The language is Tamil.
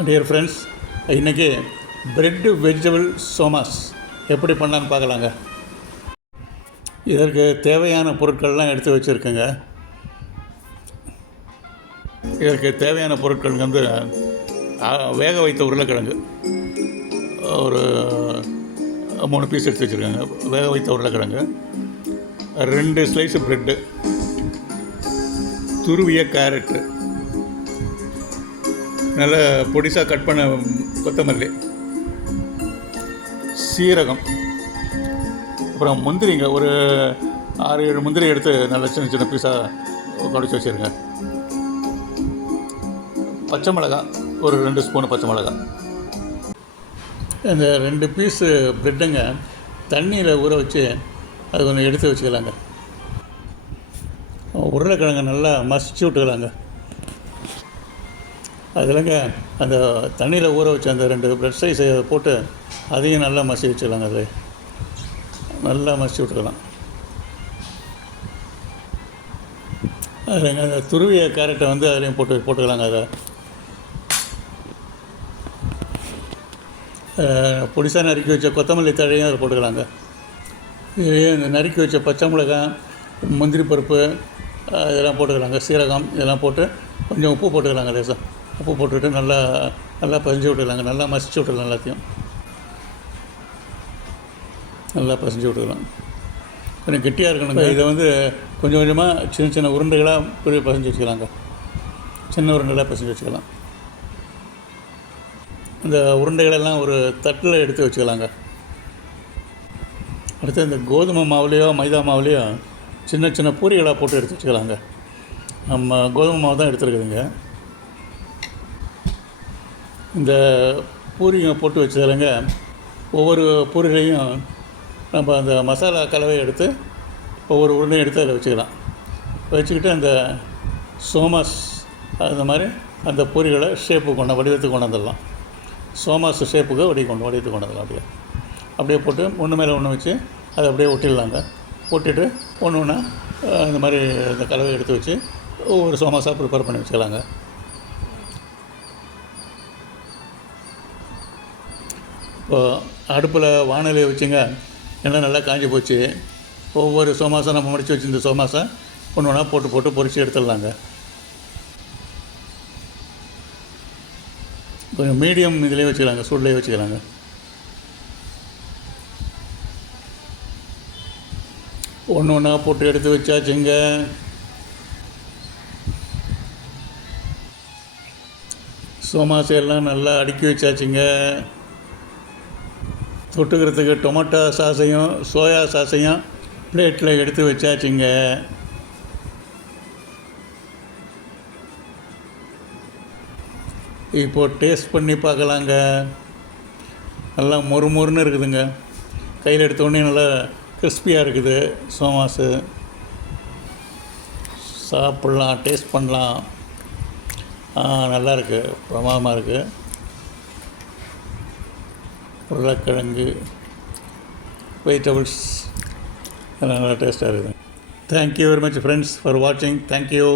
டியர் ஃப்ரெண்ட்ஸ், இன்றைக்கி பிரெட் வெஜிடபிள் சோமாஸ் எப்படி பண்ணலான்னு பார்க்கலாங்க. இதற்கு தேவையான பொருட்கள்லாம் எடுத்து வச்சுருக்கேங்க. இதற்கு தேவையான பொருட்கள் வந்து வேக வைத்த உருளைக்கிழங்கு ஒரு 3 பீஸ் எடுத்து வச்சுருக்காங்க. வேக வைத்த உருளைக்கிழங்கு, 2 ஸ்லைஸு ப்ரெட்டு, துருவிய கேரட்டு, நல்ல பொடிசாக கட் பண்ண கொத்தமல்லி, சீரகம், அப்புறம் முந்திரிங்க ஒரு 6-7 முந்திரி எடுத்து நல்ல சின்ன சின்ன பீஸாக குறைச்சி வச்சுருங்க. பச்சை மிளகாய் ஒரு 2 ஸ்பூனு பச்சை மிளகாய். இந்த 2 பீஸு ப்ரெட்டுங்க தண்ணியில் ஊற வச்சு அது கொஞ்சம் எடுத்து வச்சுக்கலாங்க. உருளைக்கிழங்கு நல்லா மசிச்சு விட்டுக்கலாங்க. அதில்ங்க அந்த தண்ணியில் ஊற வச்சு அந்த 2 ப்ரெட் சைஸை போட்டு அதையும் நல்லா மசி வச்சுக்கலாங்க. அதை நல்லா மசிச்சு விட்டுக்கலாம். அதில் அந்த துருவிய கேரட்டை வந்து அதுலேயும் போட்டுக்கலாங்க. அதை பொடிசாக நறுக்கி வச்ச கொத்தமல்லி தழையும் அதை போட்டுக்கலாங்க. இதுலேயே இந்த நறுக்கி வச்ச பச்சை மிளகாய், முந்திரி பருப்பு இதெல்லாம் போட்டுக்கலாங்க. சீரகம் இதெல்லாம் போட்டு கொஞ்சம் உப்பு போட்டுக்கலாங்க. லேசாக உப்பு போட்டுக்கிட்டு நல்லா பசஞ்சு விட்டுக்கலாங்க. நல்லா மசிச்சு விட்டுக்கலாம். எல்லாத்தையும் நல்லா பசஞ்சு விட்டுக்கலாம். கொஞ்சம் கெட்டியாக இருக்கணுங்க. இதை வந்து கொஞ்சம் கொஞ்சமாக சின்ன சின்ன உருண்டைகளாக பெரிய பசஞ்சு வச்சுக்கலாங்க. சின்ன உருண்டைகளாக பசஞ்சு வச்சுக்கலாம். இந்த உருண்டைகளெல்லாம் ஒரு தட்டில் எடுத்து வச்சுக்கலாங்க. அடுத்து இந்த கோதுமை மாவுலேயோ மைதா மாவுலேயோ சின்ன சின்ன பூரிகளாக போட்டு எடுத்து வச்சுக்கலாங்க. நம்ம கோதுமை மாவு தான் எடுத்துருக்குதுங்க. இந்த பூரிங்க போட்டு வச்சதுலங்க ஒவ்வொரு பூரிகளையும் நம்ம அந்த மசாலா கலவையை எடுத்து ஒவ்வொரு உருண்டையும் எடுத்து அதில் வச்சுக்கலாம். வச்சுக்கிட்டு அந்த சோமாஸ் அந்த மாதிரி அந்த பூரிகளை வடிவத்துக்கு கொண்டு வந்துடலாம். சோமாஸ் ஷேப்புக்கு வடிவத்துக்கு கொண்டு வந்துடலாம். அப்படியே போட்டு ஒன்று மேலே ஒன்று வச்சு அதை அப்படியே ஒட்டிடலாங்க. ஒட்டிட்டு ஒன்று ஒன்றா இந்த மாதிரி அந்த கலவையை எடுத்து வச்சு ஒவ்வொரு சோமாஸாக ப்ரிப்பேர் பண்ணி வச்சுக்கலாங்க. இப்போது அடுப்பில் வானலியை வச்சுங்க. எண்ணெய் நல்லா காஞ்சி போச்சு. ஒவ்வொரு சோமாஸாக நம்ம முடித்து வச்சு இந்த சோமாஸை ஒன்று ஒன்றா போட்டு பொரித்து எடுத்துடலாங்க. கொஞ்சம் மீடியம் இதிலே வச்சுக்கலாங்க, சூட்லேயே வச்சுக்கலாங்க. ஒன்று ஒன்றா போட்டு எடுத்து வச்சாச்சுங்க. சோமாஸ் எல்லாம் நல்லா அடுக்கி வச்சாச்சுங்க. தொட்டுக்கிறதுக்கு டொமேட்டோ சாஸையும் சோயா சாஸையும் பிளேட்டில் எடுத்து வச்சாச்சுங்க. இப்போது டேஸ்ட் பண்ணி பார்க்கலாங்க. நல்லா மொறுன்னு இருக்குதுங்க. கையில் எடுத்தோடனே நல்லா கிறிஸ்பியாக இருக்குது சோமாஸு. சாப்பிட்லாம், டேஸ்ட் பண்ணலாம். நல்லாயிருக்கு, பிரமாதமாக இருக்குது. உருளைக்கிழங்கு வெஜிடபிள்ஸ் நல்லா டேஸ்ட்டாக இருக்குது. Thank you very much friends for வாட்சிங். தேங்க்யூ.